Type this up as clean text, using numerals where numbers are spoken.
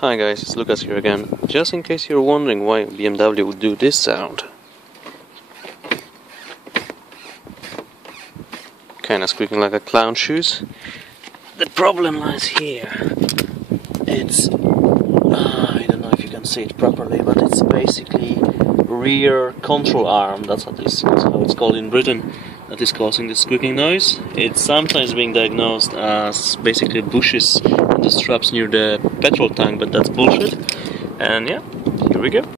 Hi guys, it's Lucas here again. Just in case you're wondering why BMW would do this sound. Kinda squeaking like a clown's shoes. The problem lies here. It's... I don't know if you can see it properly, but it's basically rear control arm. That's how it's called in Britain. That is causing this squeaking noise. It's sometimes being diagnosed as basically bushes in the straps near the petrol tank, but that's bullshit. And yeah, here we go.